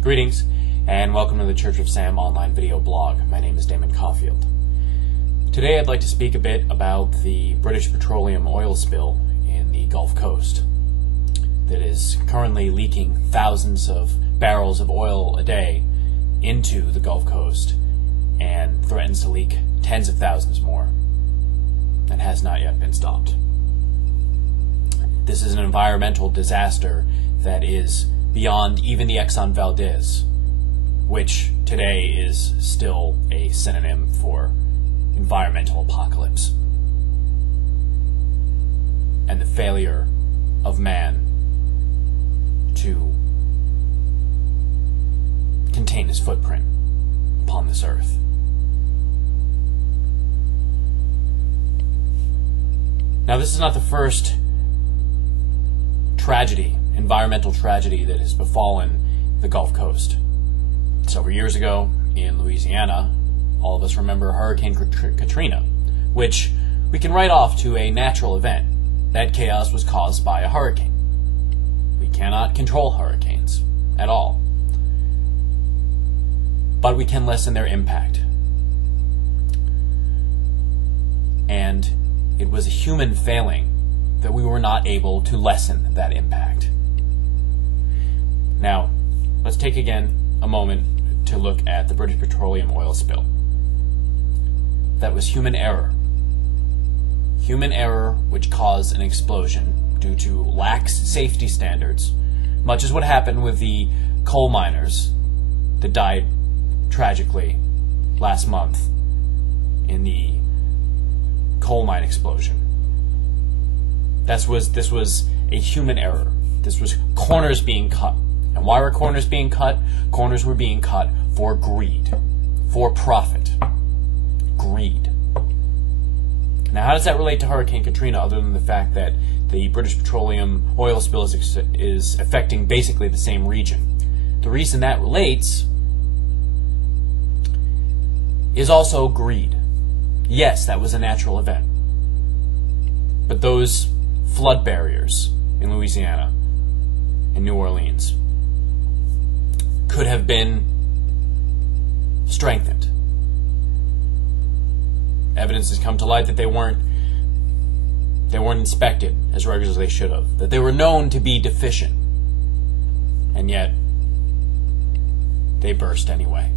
Greetings, and welcome to the Church of Sam online video blog. My name is Damon Caulfield. Today I'd like to speak a bit about the British petroleum oil spill in the Gulf Coast that is currently leaking thousands of barrels of oil a day into the Gulf Coast and threatens to leak tens of thousands more and has not yet been stopped. This is an environmental disaster that is beyond even the Exxon Valdez, which today is still a synonym for environmental apocalypse and the failure of man to contain his footprint upon this earth. Now, this is not the first environmental tragedy that has befallen the Gulf Coast. Several years ago in Louisiana, all of us remember Hurricane Katrina, which we can write off to a natural event. That chaos was caused by a hurricane. We cannot control hurricanes at all, but we can lessen their impact. And it was a human failing that we were not able to lessen that impact. Now, let's take again a moment to look at the British petroleum oil spill. That was human error. Human error which caused an explosion due to lax safety standards, much as what happened with the coal miners that died tragically last month in the coal mine explosion. This was a human error. This was corners being cut. And why were corners being cut? Corners were being cut for greed, for profit. Greed. Now, how does that relate to Hurricane Katrina, other than the fact that the British petroleum oil spill is affecting basically the same region? The reason that relates is also greed. Yes, that was a natural event. But those flood barriers in Louisiana and New Orleans could have been strengthened. Evidence has come to light that they weren't inspected as regularly as they should have, that they were known to be deficient, and yet they burst anyway,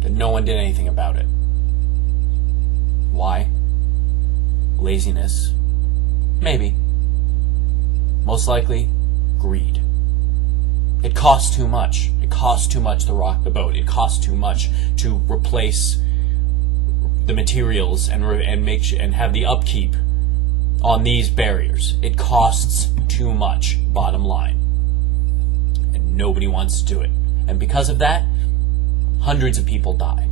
that no one did anything about it. Why? Laziness? Maybe. Most likely, greed. It costs too much. It costs too much to rock the boat. It costs too much to replace the materials and have the upkeep on these barriers. It costs too much, bottom line. And nobody wants to do it. And because of that, hundreds of people die.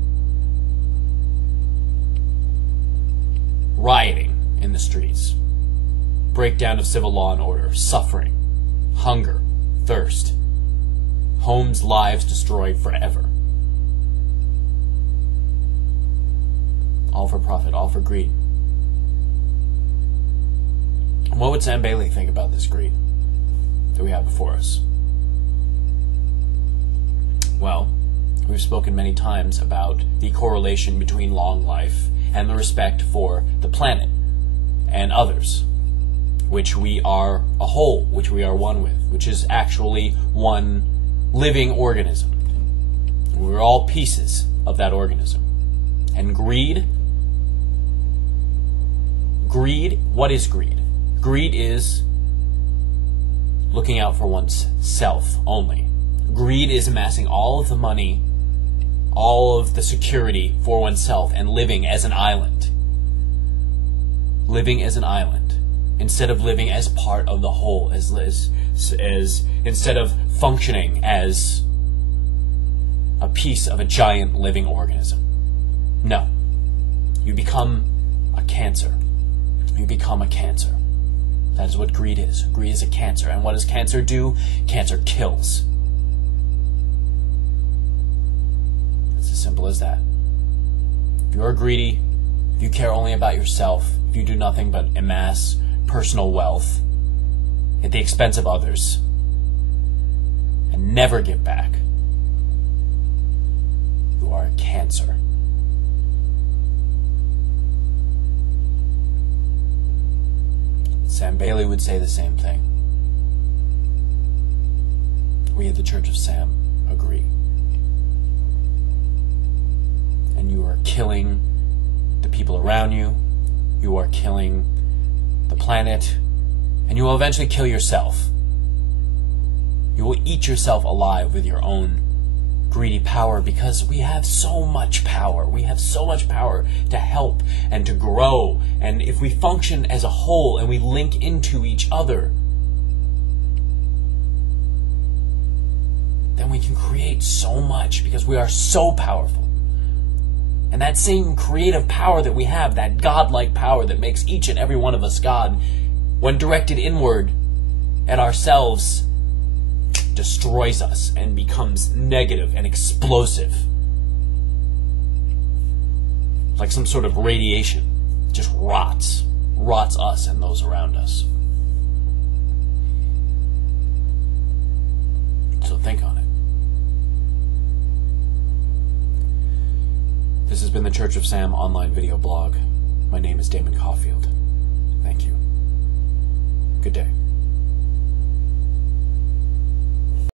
Rioting in the streets. Breakdown of civil law and order. Suffering. Hunger. Thirst. Homes, lives destroyed forever. All for profit, all for greed. What would Sam Bailey think about this greed that we have before us? Well, we've spoken many times about the correlation between long life and the respect for the planet and others, which we are a whole, which we are one with, which is actually one living organism. We're all pieces of that organism. And greed, what is greed? Greed is looking out for one's self only. Greed is amassing all of the money, all of the security for oneself and living as an island. Living as an island instead of living as part of the whole, as instead of functioning as a piece of a giant living organism. No. You become a cancer. You become a cancer. That is what greed is. Greed is a cancer. And what does cancer do? Cancer kills. It's as simple as that. If you're greedy, if you care only about yourself, if you do nothing but amass personal wealth at the expense of others and never give back, You are a cancer. Sam Bailey would say the same thing. We at the Church of Sam agree. And you are killing the people around you. You are killing the planet. And you will eventually kill yourself. You will eat yourself alive with your own greedy power, because we have so much power. We have so much power to help and to grow. And if we function as a whole and we link into each other, then we can create so much, because we are so powerful. And that same creative power that we have, that godlike power that makes each and every one of us God, when directed inward at ourselves, destroys us and becomes negative and explosive. Like some sort of radiation. It just rots us and those around us. So think on it. This has been the Church of Sam online video blog. My name is Damon Caulfield. Thank you. Good day.